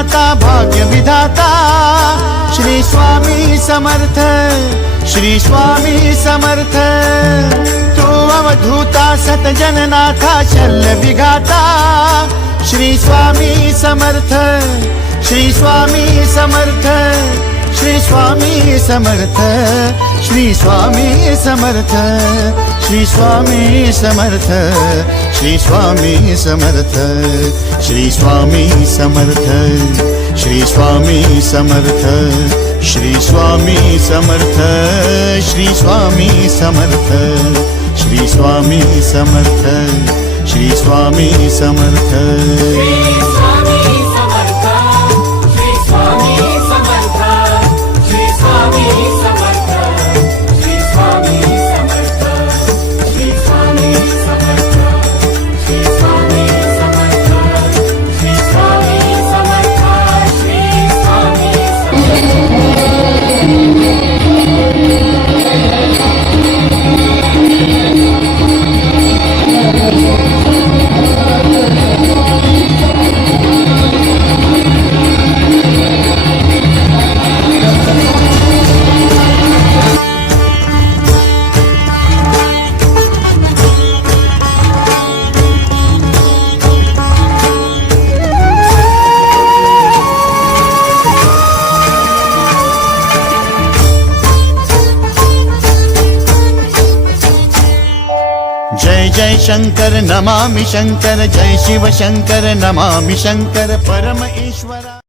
दाता भाग्य विधाता श्री स्वामी समर्थ, श्री स्वामी समर्थ। तू अवधूता सतजननाथा शल्य विघाता श्री स्वामी समर्थ, श्री स्वामी समर्थ, श्री स्वामी समर्थ, श्री स्वामी समर्थ, श्री स्वामी समर्थ, श्री स्वामी समर्थ, श्री स्वामी समर्थ, श्री स्वामी समर्थ, श्री स्वामी समर्थ, श्री स्वामी समर्थ, श्री स्वामी समर्थ, श्री स्वामी समर्थ। जय जय शंकर नमामि शंकर, जय शिव शंकर नमामि शंकर परम ईश्वरा।